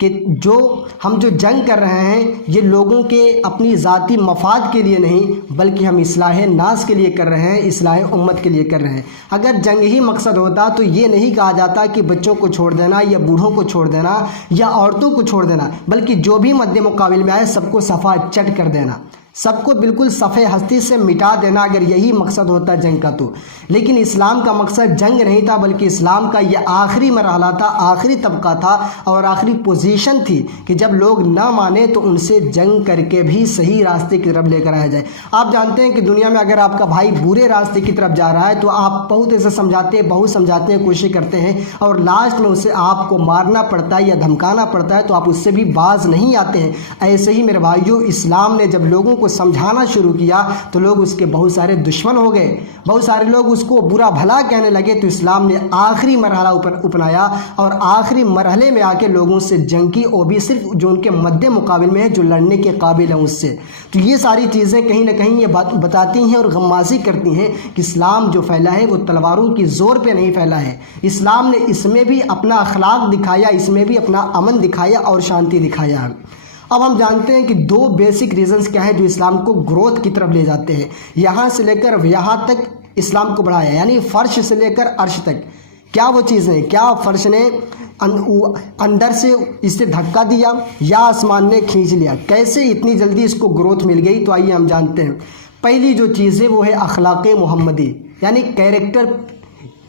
کہ ہم جو جنگ کر رہے ہیں یہ لوگوں کے اپنی ذاتی مفاد کے لیے نہیں بلکہ ہم اصلاح ناس کے لیے کر رہے ہیں، اصلاح امت کے لیے کر رہے ہیں۔ اگر جنگ ہی مقصد ہوتا تو یہ نہیں کہا جاتا کہ بچوں کو چھوڑ دینا یا بوڑھوں کو چھوڑ دینا یا عورتوں کو چھوڑ دینا، بلکہ جو بھی مد مقابل میں آئے سب کو صفحہ چٹ کر دینا، سب کو بالکل صفحے ہستی سے مٹا دینا، اگر یہی مقصد ہوتا جنگ کا تو۔ لیکن اسلام کا مقصد جنگ نہیں تھا، بلکہ اسلام کا یہ آخری مرحلہ تھا، آخری طبقہ تھا اور آخری پوزیشن تھی کہ جب لوگ نہ مانے تو ان سے جنگ کر کے بھی صحیح راستے کی طرف لے کر آیا جائے۔ آپ جانتے ہیں کہ دنیا میں اگر آپ کا بھائی برے راستے کی طرف جا رہا ہے تو آپ بہت ایسے سمجھاتے ہیں، کوشش کرتے ہیں اور لاسٹ میں اسے آپ کو مارنا پڑتا ہے یا دھمکانا پڑتا ہے تو آپ اس سے بھی باز نہیں آتے ہیں۔ ایسے ہی میرے بھائیوں، اسلام نے جب لوگوں کو سمجھانا شروع کیا تو لوگ اس کے بہت سارے دشمن ہو گئے، بہت سارے لوگ اس کو برا بھلا کہنے لگے، تو اسلام نے آخری مرحلہ اپنایا اور آخری مرحلے میں آ کے لوگوں سے جنگ کی، وہ بھی صرف جو ان کے مد مقابل میں ہے، جو لڑنے کے قابل ہیں اس سے۔ تو یہ ساری چیزیں کہیں نہ کہیں یہ بات بتاتی ہیں اور غمازی کرتی ہیں کہ اسلام جو پھیلا ہے وہ تلواروں کی زور پہ نہیں پھیلا ہے، اسلام نے اس میں بھی اپنا اخلاق دکھایا، اس میں بھی اپنا امن دکھایا اور شانتی دکھایا۔ اب ہم جانتے ہیں کہ دو بیسک ریزنز کیا ہے جو اسلام کو گروتھ کی طرف لے جاتے ہیں، یہاں سے لے کر یہاں تک اسلام کو بڑھایا، یعنی فرش سے لے کر عرش تک۔ کیا وہ چیزیں، کیا فرش نے اندر سے اس سے دھکا دیا یا آسمان نے کھینچ لیا، کیسے اتنی جلدی اس کو گروتھ مل گئی؟ تو آئیے ہم جانتے ہیں۔ پہلی جو چیز ہے وہ ہے اخلاق محمدی، یعنی کیریکٹر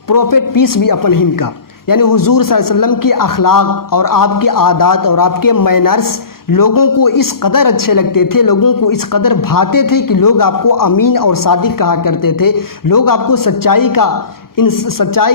پروفٹ پیس بی اپن ہم کا، یعنی حضور صلی اللہ علیہ وسلم کی اخلاق اور آپ کے عادات اور آپ کے مینرز لوگوں کو اس قدر اچھے لگتے تھے، لوگوں کو اس قدر بھاتے تھے کہ لوگ آپ کو امین اور صادق کہا کرتے تھے، لوگ آپ کو سچائی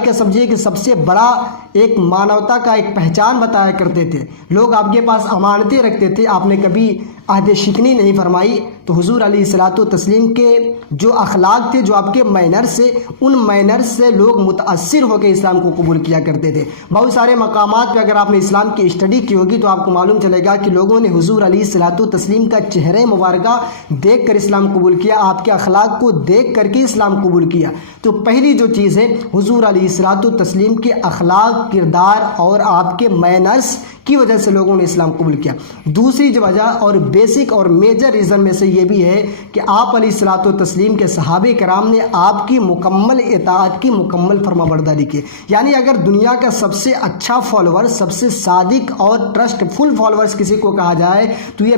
کا سمجھیے کہ سب سے بڑا ایک مانوتا کا ایک پہچان بتایا کرتے تھے، لوگ آپ کے پاس امانتیں رکھتے تھے، آپ نے کبھی عہد شکنی نہیں فرمائی۔ تو حضور علیہ الصلوۃ والتسلیم کے جو اخلاق تھے، جو آپ کے مینرز سے، ان مینرز سے لوگ متاثر ہو کے اسلام کو قبول کیا کرتے تھے۔ بہت سارے مقامات پہ اگر آپ نے اسلام کی اسٹڈی کی ہوگی تو آپ کو معلوم چلے گا کہ لوگوں نے حضور علیہ الصلوۃ والتسلیم کا چہرہ مبارکہ دیکھ کر اسلام قبول کیا، آپ کے اخلاق کو دیکھ کر کے اسلام قبول کیا۔ تو پہلی جو چیز ہے حضور علیہ الصلوۃ والتسلیم کے اخلاق، کردار اور آپ کے مینرز کی وجہ سے لوگوں نے اسلام قبول کیا۔ دوسری جو وجہ اور بیسک اور میجر ریزن میں سے یہ بھی ہے کہ آپ علیہ الصلوۃ والتسلیم کے صحابہ کرام نے آپ کی مکمل اطاعت کی، مکمل فرما برداری کی۔ یعنی اگر دنیا کا سب سے اچھا فالوور، سب سے صادق اور ٹرسٹ فل فالوورز کسی کو کہا جائے تو یہ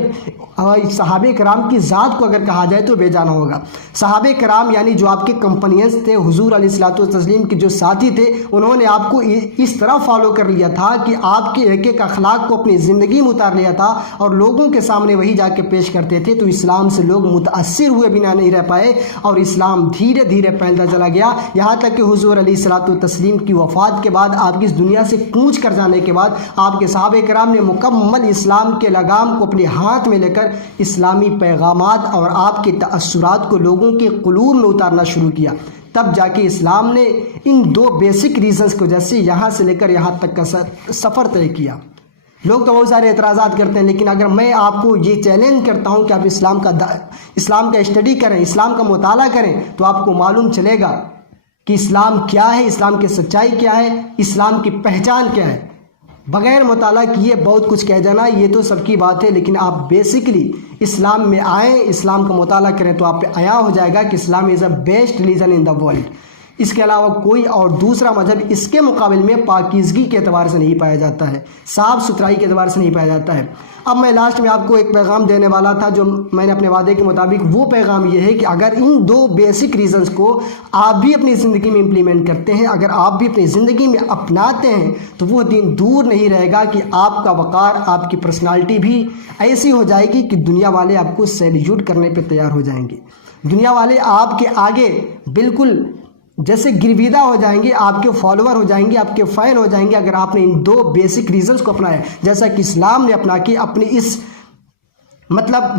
صحابہ کرام کی ذات کو اگر کہا جائے تو بے جانا ہوگا۔ صحابہ کرام یعنی جو آپ کے کمپنینز تھے، حضور علیہ الصلوۃ والتسلیم کے جو ساتھی تھے، انہوں نے آپ کو اس طرح فالو کر لیا تھا کہ آپ کے ایک ایک اخلاق کو اپنی زندگی میں اتار لیا تھا اور لوگوں کے سامنے وہی جا کے پیش کرتے تھے۔ تو اسلام سے لوگ متاثر ہوئے بنا نہیں رہ پائے اور اسلام دھیرے دھیرے پھیلتا چلا گیا، یہاں تک کہ حضور علیہ الصلوۃ والتسلیم کی وفات کے بعد، آپ کی اس دنیا سے کوچ کر جانے کے بعد، آپ کے صحابہ کرام نے مکمل اسلام کے لگام کو اپنے ہاتھ میں لے کر اسلامی پیغامات اور آپ کے تأثرات کو لوگوں کے قلوب میں اتارنا شروع کیا۔ تب جا کے اسلام نے ان دو بیسک ریزنز کی وجہ سے یہاں سے لے کر یہاں تک کا سفر طے کیا۔ لوگ تو بہت سارے اعتراضات کرتے ہیں، لیکن اگر میں آپ کو یہ چیلنج کرتا ہوں کہ آپ اسلام کا اسٹڈی کریں، اسلام کا مطالعہ کریں، تو آپ کو معلوم چلے گا کہ اسلام کیا ہے، اسلام کی سچائی کیا ہے، اسلام کی پہچان کیا ہے۔ بغیر مطالعہ کیے بہت کچھ کہہ جانا یہ تو سب کی بات ہے، لیکن آپ بیسکلی اسلام میں آئیں، اسلام کا مطالعہ کریں تو آپ پہ عیاں ہو جائے گا کہ Islam is a best religion in the world. اس کے علاوہ کوئی اور دوسرا مذہب اس کے مقابل میں پاکیزگی کے اعتبار سے نہیں پایا جاتا ہے، صاف ستھرائی کے اعتبار سے نہیں پایا جاتا ہے۔ اب میں لاسٹ میں آپ کو ایک پیغام دینے والا تھا جو میں نے اپنے وعدے کے مطابق، وہ پیغام یہ ہے کہ اگر ان دو بیسک ریزنز کو آپ بھی اپنی زندگی میں امپلیمنٹ کرتے ہیں، اگر آپ بھی اپنی زندگی میں اپناتے ہیں تو وہ دن دور نہیں رہے گا کہ آپ کا وقار، آپ کی پرسنالٹی بھی ایسی ہو جائے گی کہ دنیا والے آپ کو سیلیوٹ کرنے پہ تیار ہو جائیں گے، دنیا والے آپ کے آگے بالکل جیسے گرویدہ ہو جائیں گے، آپ کے فالوور ہو جائیں گے، آپ کے فین ہو جائیں گے اگر آپ نے ان دو بیسک ریزنز کو اپنایا، جیسا کہ اسلام نے اپنا کے اپنی اس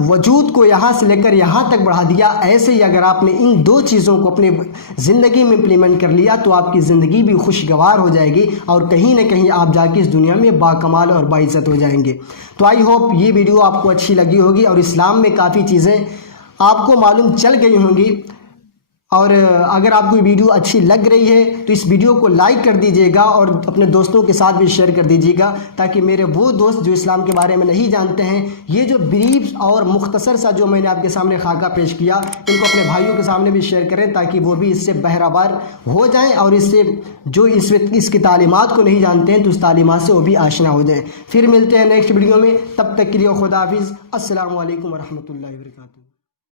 وجود کو یہاں سے لے کر یہاں تک بڑھا دیا۔ ایسے ہی اگر آپ نے ان دو چیزوں کو اپنے زندگی میں امپلیمنٹ کر لیا تو آپ کی زندگی بھی خوشگوار ہو جائے گی اور کہیں نہ کہیں آپ جا کے اس دنیا میں باکمال اور باعزت ہو جائیں گے۔ تو آئی ہوپ یہ ویڈیو آپ کو اچھی لگی ہوگی اور اسلام میں کافی چیزیں آپ کو معلوم چل گئی ہوں گی۔ اور اگر آپ کو یہ ویڈیو اچھی لگ رہی ہے تو اس ویڈیو کو لائک کر دیجیے گا اور اپنے دوستوں کے ساتھ بھی شیئر کر دیجیے گا، تاکہ میرے وہ دوست جو اسلام کے بارے میں نہیں جانتے ہیں، یہ جو بریف اور مختصر سا جو میں نے آپ کے سامنے خاکہ پیش کیا، ان کو اپنے بھائیوں کے سامنے بھی شیئر کریں، تاکہ وہ بھی اس سے بہرہ ہو جائیں اور اس سے جو اس کی تعلیمات کو نہیں جانتے ہیں تو اس تعلیمات سے وہ بھی آشنا ہو جائیں۔ پھر ملتے ہیں نیکسٹ ویڈیو میں، تب تک کے لیے خدا حافظ، السلام علیکم ورحمۃ اللہ وبرکاتہ۔